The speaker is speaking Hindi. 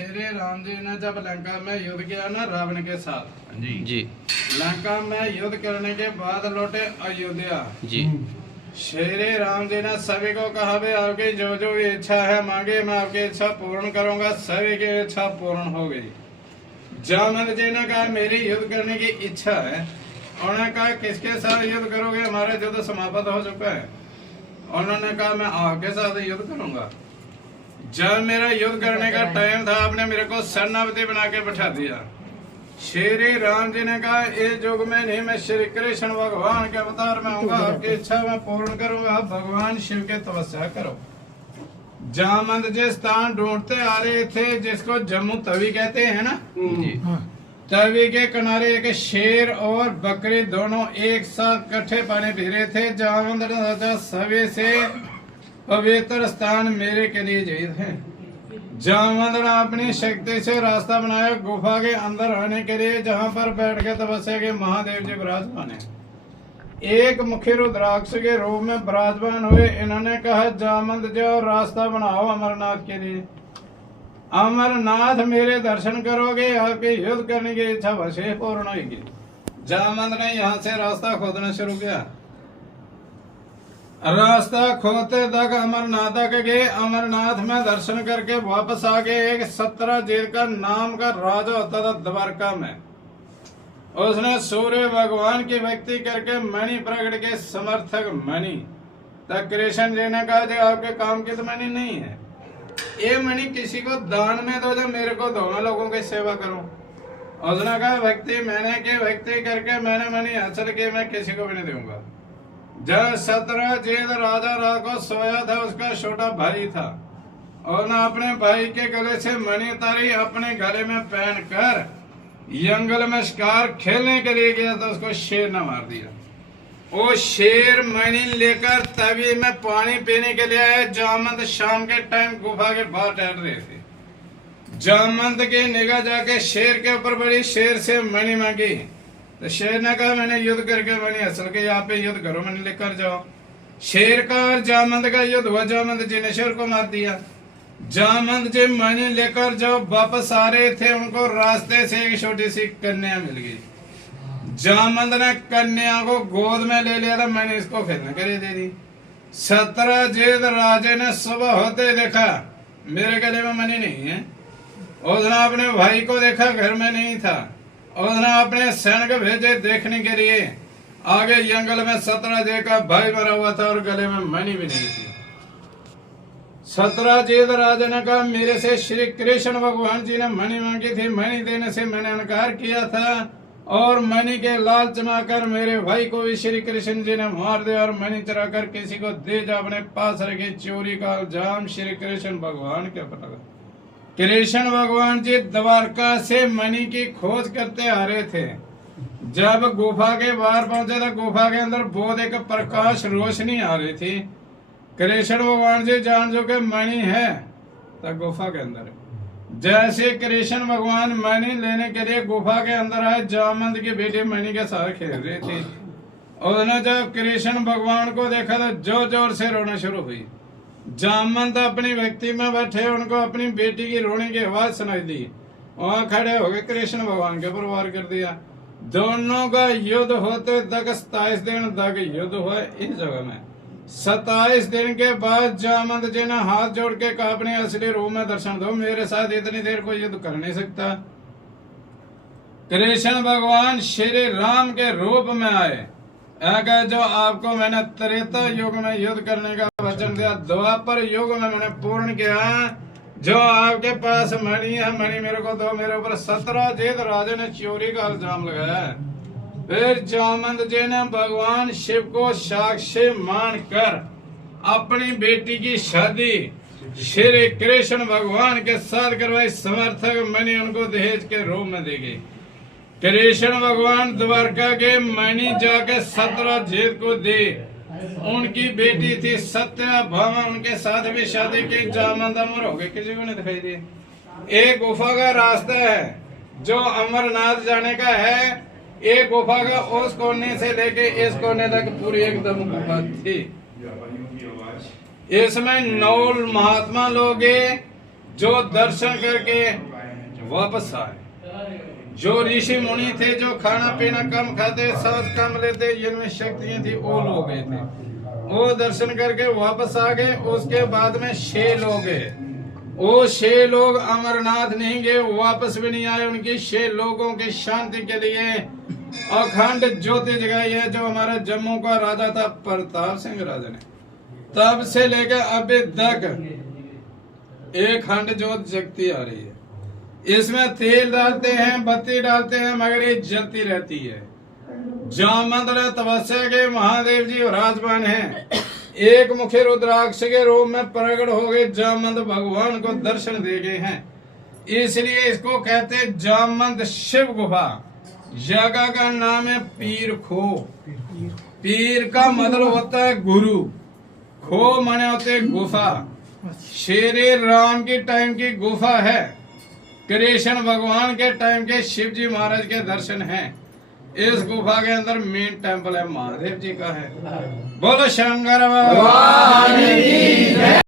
श्री राम जी ने जब लंका में युद्ध किया ना रावण के साथ जी जी लंका में युद्ध करने के बाद लौटे अयोध्या जी। श्री राम जी ने सभी को कहा भाई आपकी जो जो इच्छा है मांगे, मैं आपकी इच्छा पूर्ण करूंगा। सभी की इच्छा पूर्ण हो गई। जामवंत जी ने कहा मेरी युद्ध करने की इच्छा है। उन्होंने कहा किसके साथ युद्ध करोगे, हमारा युद्ध समाप्त हो चुका है। उन्होंने कहा मैं आपके साथ युद्ध करूंगा। जब मेरा युद्ध करने का टाइम था आपने मेरे को सेनापति बना के बैठा दिया। श्री राम जी ने कहा इस युग में नहीं, मैं श्री कृष्ण भगवान के अवतार में आऊंगा, आपकी इच्छा मैं पूर्ण करूंगा। आप भगवान शिव के तपस्या करो। जामवंत जी स्थान ढूंढते आ रहे थे जिसको जम्मू तवी कहते हैं ना, तवी के किनारे एक शेर और बकरी दोनों एक साथ इकट्ठे पानी पी रहे थे। जामवंत ने सोचा सभी से पवित्र स्थान मेरे के लिए जयित है। जामवंत ने अपनी शक्ति से रास्ता बनाया गुफा के अंदर आने के लिए, जहां पर बैठ के तपस्या के महादेव जी विराजमान है। एक मुखी रुद्राक्ष के रूप में विराजमान हुए। इन्होंने कहा जामवंत जाओ रास्ता बनाओ अमरनाथ के लिए। अमरनाथ मेरे दर्शन करोगे, आपकी युद्ध करने की इच्छा अवश्य पूर्ण होगी। जामवंत ने यहाँ से रास्ता खोदना शुरू किया। रास्ता खोदते तक अमरनाथ तक गए। अमरनाथ में दर्शन करके वापस आ गए। एक 17 जेल का नाम का राजा होता था द्वारका में। उसने सूर्य भगवान की भक्ति करके मणि प्रगट के समर्थक मणि तक कृष्ण जी ने कहा आपके काम की तो मणि नहीं है, ये मणि किसी को दान में दो, जो मेरे को दो, मैं लोगों की सेवा करूं। उसने कहा भक्ति मैंने की, भक्ति करके मैंने मणि हासिल की, मैं किसी को भी नहीं दूंगा। जब 17 जेल राजा रात को सोया था, उसका छोटा भाई था और न अपने भाई के गले से मणि उतारी, अपने गले में पहन कर जंगल में शिकार खेलने के लिए गया तो उसको शेर ने मार दिया। वो शेर मणि लेकर तवी में पानी पीने के लिए आए। जामवंत शाम के टाइम गुफा के बाहर टहल रहे थे। जामवंत की निगाह जाके शेर के ऊपर पड़ी। शेर से मणि मांगी तो शेर ने कहा मैंने युद्ध करके मणि हासिल के, यहाँ पे युद्ध करो, मैंने लेकर जाओ। शेर का और जामवंत का युद्ध हुआ। जामवंत जी ने शेर को मार दिया। जामवंत जी मणि लेकर जब वापस आ रहे थे, उनको रास्ते से एक छोटी सी कन्या मिल गई। जामवंत ने कन्या को गोद में ले लिया था, मैंने इसको खेलने के लिए दे दी। 17 जेल राजे ने सुबह होते देखा मेरे गले में मणि नहीं है। उसने अपने भाई को देखा, घर में नहीं था। उसने अपने सैनिक भेजे देखने के लिए। आगे जंगल में 17 जेल का भाई मरा हुआ था और गले में मणि भी नहीं थी। 17 जेल राजा ने कहा मेरे से श्री कृष्ण भगवान जी ने मणि मांगी थी, मणि देने से मैंने इनकार किया था और मणि के लालच में आकर मेरे भाई को भी श्री कृष्ण जी ने मार दिया और मणि चुरा कर किसी को दे जा। अपने पास रखे चोरी का इल्जाम श्री कृष्ण भगवान के ऊपर लगा। कृष्ण भगवान जी द्वारका से मणि की खोज करते आ रहे थे। जब गुफा के बाहर पहुंचे तो गुफा के अंदर बहुत एक प्रकाश रोशनी आ रही थी। कृष्ण भगवान जी जान जो के मणि है तो गुफा के अंदर। जैसे कृष्ण भगवान मणि लेने के लिए गुफा के अंदर आए, जामवंत की बेटी मणि के साथ खेल रही थी। उन्होंने जब कृष्ण भगवान को देखा तो जोर जोर से रोना शुरू हुई। जामवंत अपनी भक्ति में बैठे, उनको अपनी बेटी की रोने की आवाज सुनाई दी। वहां खड़े हो गए कृष्ण भगवान के ऊपर वार कर दिया। दोनों का युद्ध होते तक 27 दिन तक युद्ध हुआ इस जगह में। 27 दिन के बाद जामवंत जी ने हाथ जोड़ के कहा अपने असली रूप में दर्शन दो, मेरे साथ इतनी देर कोई युद्ध कर नहीं सकता। कृष्ण भगवान श्री राम के रूप में आए। अगर जो आपको मैंने त्रेता युग में युद्ध करने का वचन दिया, द्वापर युग में मैंने पूर्ण किया। जो आपके पास मणि है, मणि मेरे को दो। मेरे ऊपर 17 जेल राजा ने चोरी का इल्जाम लगाया। फिर जामवंत जी ने भगवान शिव को साक्षी मानकर अपनी बेटी की शादी श्री कृष्ण भगवान के साथ करवाई। समर्थक मणि उनको दहेज के रूप में दी गई। कृष्ण भगवान द्वारका के मणि जाके 17 जेल को दे। उनकी बेटी थी सत्यभामा, उनके साथ भी शादी की। जामवंत अमर हो गए, किसी को नहीं दिखाई दिए। एक गुफा का रास्ता है जो अमरनाथ जाने का है। एक गुफा का उस कोने से लेके इस कोने तक पूरी एकदम गुफा थी। इसमें 9 महात्मा लोग जो दर्शन करके वापस आए। जो ऋषि मुनि थे, जो खाना पीना कम खाते, सांस कम लेते, जिनमें शक्तियां थी, वो लोग गए थे। वो दर्शन करके वापस आ गए। उसके बाद में 6 लोग गए। वो 6 लोग अमरनाथ नहीं गए, वापस भी नहीं आए। उनकी 6 लोगों की शांति के लिए अखंड ज्योति जगाई है, जो हमारे जम्मू का राजा था प्रताप सिंह राजा ने। तब से लेकर अभी तक एक अखंड ज्योत जगती आ रही है। इसमें तेल डालते हैं, बत्ती डालते हैं, मगर ये जलती रहती है। जामंत्र तपस्या के महादेव जी विराजमान हैं। एक मुखी रुद्राक्ष के रूप में प्रकट हो गए, जामंत भगवान को दर्शन दे गए हैं। इसलिए इसको कहते हैं जामंत शिव गुफा। जगह का नाम है पीर खो। पीर का मतलब होता है गुरु, खो माने होते हैं गुफा। श्री राम की टाइम की गुफा है। कृष्ण भगवान के टाइम के शिव जी महाराज के दर्शन हैं। इस गुफा के अंदर मेन टेम्पल है महादेव जी का है। बोलो शंकर भगवान की जय।